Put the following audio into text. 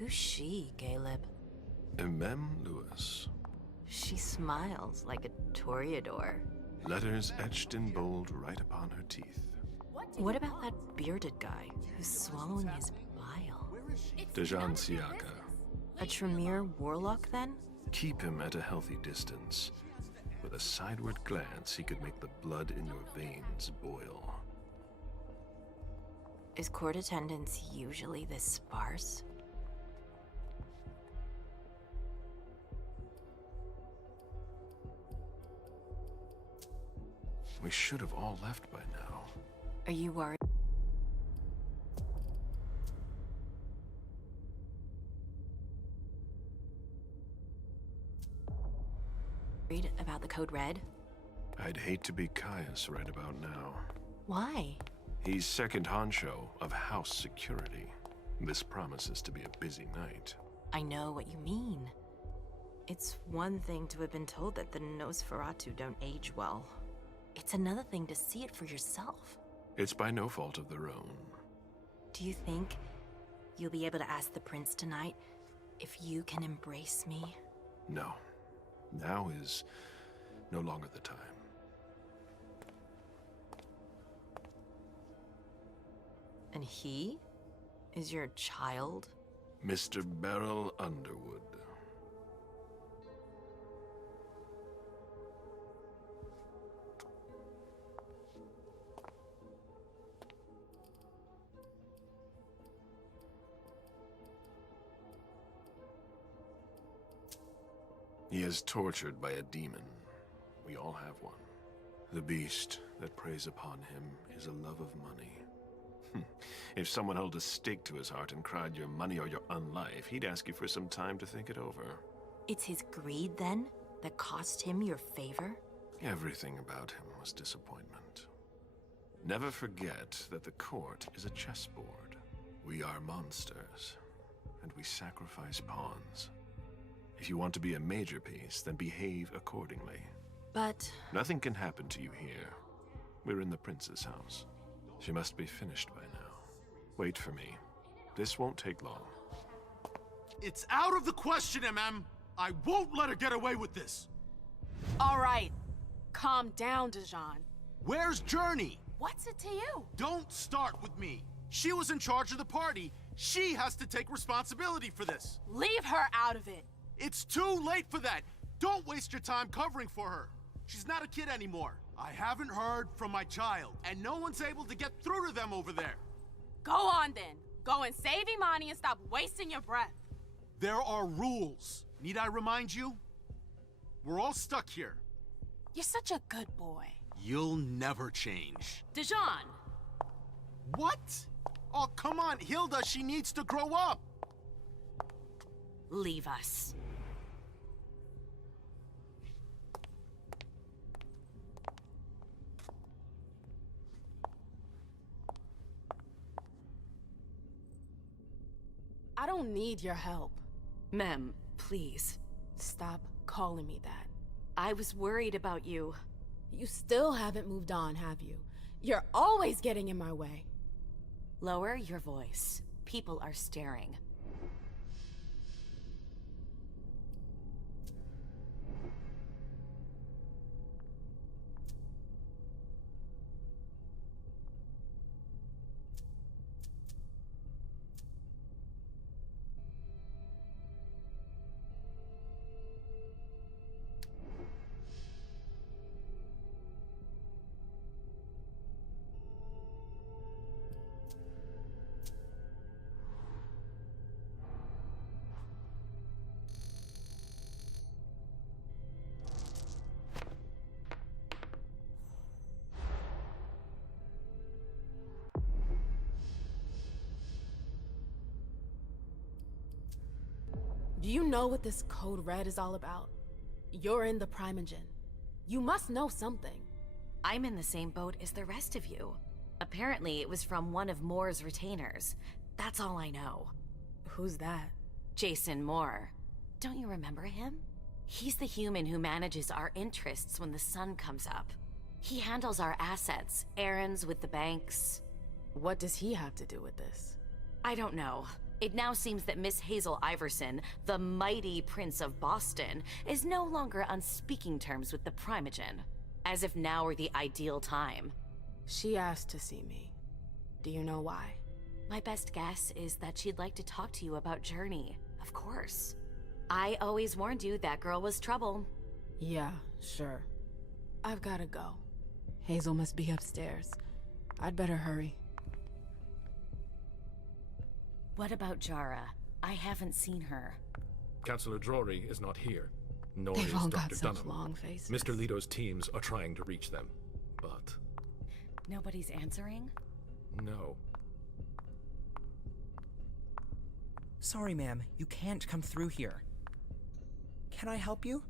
Who's she, Caleb? Mem Lewis. She smiles like a toreador. Letters etched in bold right upon her teeth. What about that bearded guy who's swallowing his bile? Dejan Siaka. A Tremere warlock, then? Keep him at a healthy distance. With a sideward glance, he could make the blood in your veins boil. Is court attendance usually this sparse? We should have all left by now. Are you worried? About the Code Red? I'd hate to be Caius right about now. Why? He's second honcho of house security. This promises to be a busy night. I know what you mean. It's one thing to have been told that the Nosferatu don't age well. It's another thing to see it for yourself. It's by no fault of their own. Do you think you'll be able to ask the prince tonight if you can embrace me? No. Now is no longer the time. And he is your child? Mr. Beryl Underwood. He is tortured by a demon. We all have one. The beast that preys upon him is a love of money. If someone held a stake to his heart and cried your money or your unlife, he'd ask you for some time to think it over. It's his greed, then, that cost him your favor? Everything about him was disappointment. Never forget that the court is a chessboard. We are monsters, and we sacrifice pawns. If you want to be a major piece, then behave accordingly. But... Nothing can happen to you here. We're in the prince's house. She must be finished by now. Wait for me. This won't take long. It's out of the question, MM! I won't let her get away with this! All right. Calm down, Dejan. Where's Journey? What's it to you? Don't start with me. She was in charge of the party. She has to take responsibility for this. Leave her out of it. It's too late for that. Don't waste your time covering for her. She's not a kid anymore. I haven't heard from my child, and no one's able to get through to them over there. Go on then. Go and save Imani and stop wasting your breath. There are rules. Need I remind you? We're all stuck here. You're such a good boy. You'll never change. Dejan! What? Oh, come on, Hilda, she needs to grow up. Leave us. I don't need your help. Mem, please. Stop calling me that. I was worried about you. You still haven't moved on, have you? You're always getting in my way. Lower your voice. People are staring. Do you know what this Code Red is all about? You're in the Primogen. You must know something. I'm in the same boat as the rest of you. Apparently, it was from one of Moore's retainers. That's all I know. Who's that? Jason Moore. Don't you remember him? He's the human who manages our interests when the sun comes up. He handles our assets, errands with the banks. What does he have to do with this? I don't know. It now seems that Miss Hazel Iverson, the mighty Prince of Boston, is no longer on speaking terms with the Primogen. As if now were the ideal time. She asked to see me. Do you know why? My best guess is that she'd like to talk to you about Journey, of course. I always warned you that girl was trouble. Yeah, sure. I've gotta go. Hazel must be upstairs. I'd better hurry. What about Jara? I haven't seen her. Councillor Drury is not here, nor They've is all Dr. got such Dunham. long faces. Mr. Leto's teams are trying to reach them, but Nobody's answering? no. Sorry, ma'am. You can't come through here. Can I help you?